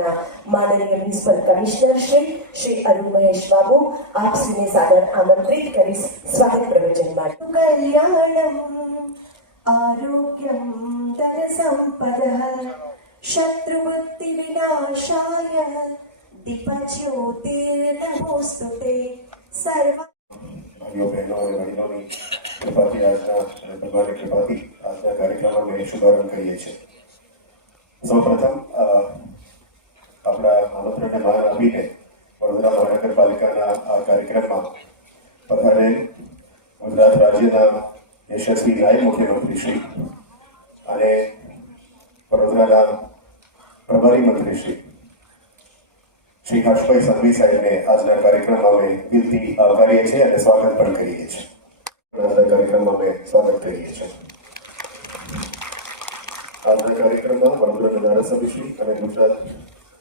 વિભાગના માનનીય municipal commissioner Shri Arun Mahesh Babu આપ શ્રીને સાદર આમંત્રિત કરી સ્વાગત પ્રવચન માટે. કલ્યાણમ આરોગ્યમ ધન સંપદઃ શત્રુબુદ્ધિ વિનાશાય દીપજ્યોતિર્નમોસ્તુતે સર્વ भाइयों बहनों और वडीलों की कृपाથી આજના ભગવાનની કૃપાથી આજના કાર્યક્રમમાં મેં શુભારંભ કરીએ છીએ. સૌપ્રથમ આપણા આમંત્રણને માન આપીને વડોદરા મહાનગરપાલિકાના આ કાર્યક્રમમાં પધારેલ ગુજરાત રાજ્યના યશસ્વી નાયબ મુખ્યમંત્રી શ્રી અને વડોદરાના પ્રભારી મંત્રી શ્રી હર્ષભાઈ સંઘવી સાહેબને આજના કાર્યક્રમમાં અમે દિલથી આવકારીએ છીએ અને સ્વાગત પણ કરીએ છીએ. આજના કાર્યક્રમમાં અમે સ્વાગત કરીએ છીએ. આજના કાર્યક્રમમાં વડોદરાના ધારાસભ્યશ્રી અને ગુજરાત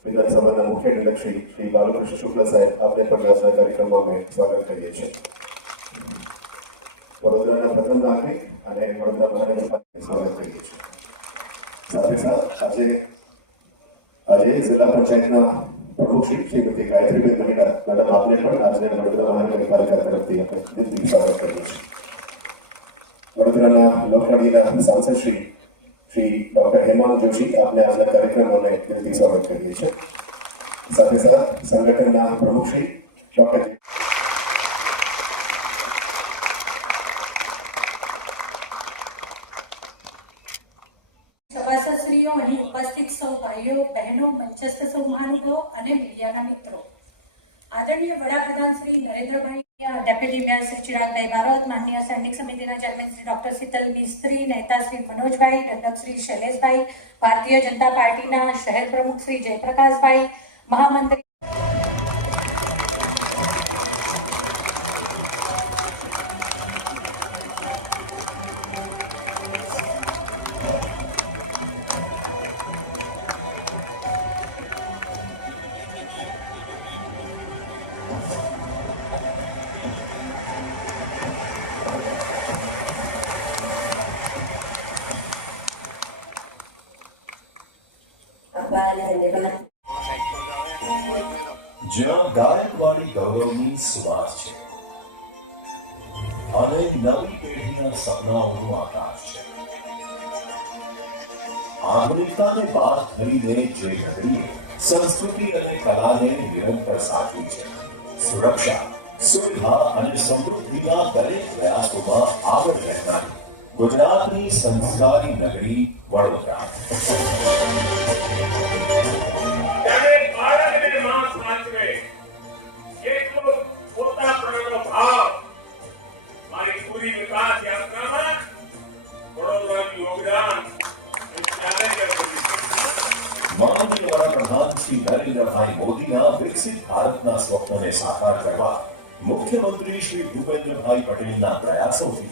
વિધાનસભાના મુખ્ય નિરીક્ષક શ્રી બાલકૃષ્ણ શુક્લ સાહેબ આપને પણ આજના કાર્યક્રમમાં અમે સ્વાગત કરીએ છીએ. વડોદરાના પ્રથમ નાગરિક અને વડોદરા મહાનગરપાલિકાને સ્વાગત કરીએ છીએ. સાથે સાથે આજે જિલ્લા પંચાયતના પ્રમુખ શ્રીમતી ગાયત્રીબેન મહિલા મેડમ આપને પણ આજે વડોદરા મહાનગરપાલિકા તરફથી આપણે દિલથી સ્વાગત કરીએ છીએ. વડોદરાના લોકલાડીના સાંસદ શ્રી ડોક્ટર હેમાંગ જોશી આપને આજના કાર્યક્રમમાં અમે દિલથી સ્વાગત કરીએ છીએ. સાથે સંગઠનના પ્રમુખ શ્રી ડોક્ટર સભાસદશ્રીઓ, અહીં ઉપસ્થિત સૌ ભાઈઓ બહેનો, મંચસ્થ સૌ મહાનુભાવો અને મીડિયાના મિત્રો, આદરણીય વડાપ્રધાન શ્રી નરેન્દ્રભાઈ, ડેપ્યુટી મેયર શ્રી ચિરાગભાઈ બારોટ, માનનીય સૈનિક સમિતિના ચેરમેન શ્રી ડોક્ટર શીતલ મિસ્ત્રી, નેતા શ્રી મનોજભાઈ, દંડક શ્રી શૈલેષભાઈ, ભારતીય જનતા પાર્ટીના શહેર પ્રમુખ શ્રી જયપ્રકાશભાઈ, મહામંત્રી જ્યાં ગાયકવાડી ગૌરવની સુવાસ છે અને નવી પેઢીના સપનાઓનું આકાશ છે. આધુનિકતાને બાદ ધરીને જે ઘડીએ સંસ્કૃતિ અને કલાને નિરંતર સાચવી છે. સુરક્ષા, સુવિધા અને સમૃદ્ધિના દરેક પ્રયાસોમાં આગળ રહેનારી ગુજરાતની સંસ્કારી નગરી વડોદરા. માનનીય વડાપ્રધાન શ્રી નરેન્દ્રભાઈ મોદીના વિકસિત ભારતના સ્વપ્નને સાકાર કરવા મુખ્યમંત્રી શ્રી ભૂપેન્દ્રભાઈ પટેલના પ્રયાસોથી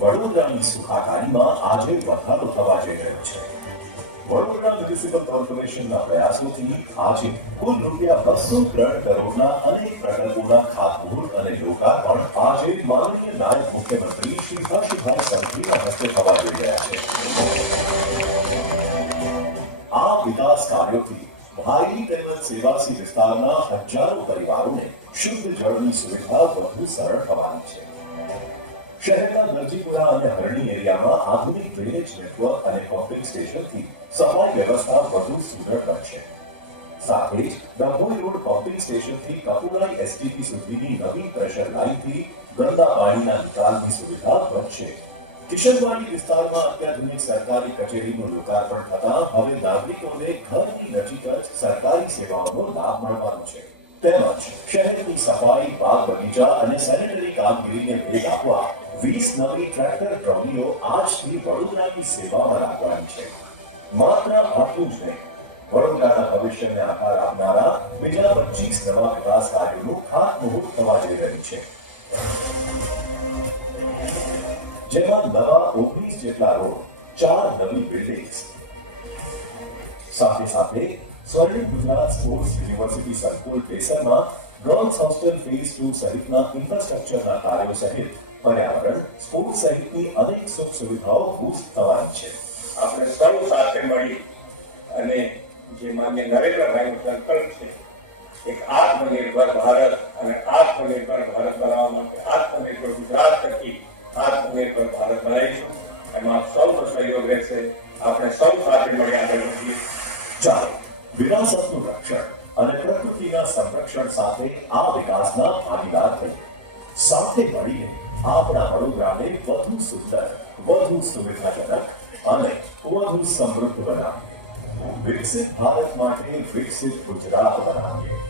વડોદરાની સુખાકારીમાં આજે વધારો થવા જઈ રહ્યો છે. વડોદરા મ્યુનિસિપલ કોર્પોરેશનના પ્રયાસોથી આજે કુલ ₹203 કરોડના અનેક પ્રકલ્પોના ખાતમુહૂર્ત અને લોકાર્પણ આજે માનનીય નાયબ મુખ્યમંત્રી શ્રી હર્ષભાઈ સંઘવીના હસ્તે થવા જઈ રહ્યા છે. આ વિકાસ કાર્યોથી ભાયલી તેમજ સેવાસી વિસ્તારના હજારો પરિવારોને શુદ્ધ જળની સુવિધા વધુ સરળ થવાની છે. શહેરના દરજીપુરા અને હરણી એરિયામાં આધુનિક ડ્રેનેજ નેટવર્ક અને પમ્પિંગ સ્ટેશનથી સફાઈ વ્યવસ્થા વધુ સુદૃઢ બનશે. સાથે જ ડભોઈ રોડ પમ્પિંગ સ્ટેશનથી કપુરાઈ એસટીપી સુધીની નવી પ્રેશર લાઇનથી ગંદા પાણીના નિકાલની સુવિધા વધશે. કિશનવાડી વિસ્તારમાં અત્યાધુનિક સરકારી કચેરીનું લોકાર્પણ થતા હવે નાગરિકોને ઘરની નજીક જ સરકારી સેવાઓનો લાભ મળવાનો છે. તેમજ શહેરની સફાઈ, બાગ બગીચા અને સેનેટરી કામગીરીને વેગ આપવા 20 નવી ટ્રેક્ટર ટ્રોલીઓ આજથી વડોદરાની સેવામાં રાખવાની છે. માત્ર આટલું જ નહીં, વડોદરાના ભવિષ્યને આકાર આપનારા બીજા 25 નવા વિકાસ કાર્યોનું ખાતમુહૂર્ત થવા જઈ રહ્યું છે. જેમાં નવા 19 જેટલા રોડ, 4 નવી બિલ્ડિંગ્સ, સાથે સ્વર્ણિમ ગુજરાત સ્પોર્ટ્સ યુનિવર્સિટી સંકુલ કેસરમાં ગર્લ્સ હોસ્ટેલ ફેઝ 2 સહિતના ઇન્ફ્રાસ્ટ્રક્ચરના કાર્યો સહિત પર્યાવરણ, સ્પોર્ટ્સ સહિતની અનેક સુખ સુવિધાઓ બૂસ્ટ થવાની છે. આપણે સૌ સાથે મળી અને જે માન્ય નરેન્દ્રભાઈનો સંકલ્પ છે એક આત્મનિર્ભર ભારત અને આત્મનિર્ભર ભારત બનાવવા માટે આત્મનિર્ભર ગુજરાત થકી આત્મનિર્ભર ભારત બનાવીશું. એમાં સૌનો સહયોગ રહેશે. આપણે સૌ સાથે મળી આગળ વધીએ. ચાલો વિરાસતનું રક્ષણ અને પ્રકૃતિના સંરક્ષણ સાથે આ વિકાસના ભાગીદાર થઈએ. સાથે મળીને આપણા વડોદરાને વધુ સુંદર, વધુ સુવિધાજનક અને વધુ સમૃદ્ધ બનાવીએ. વિકસિત ભારત માટે વિકસિત ગુજરાત બનાવીએ.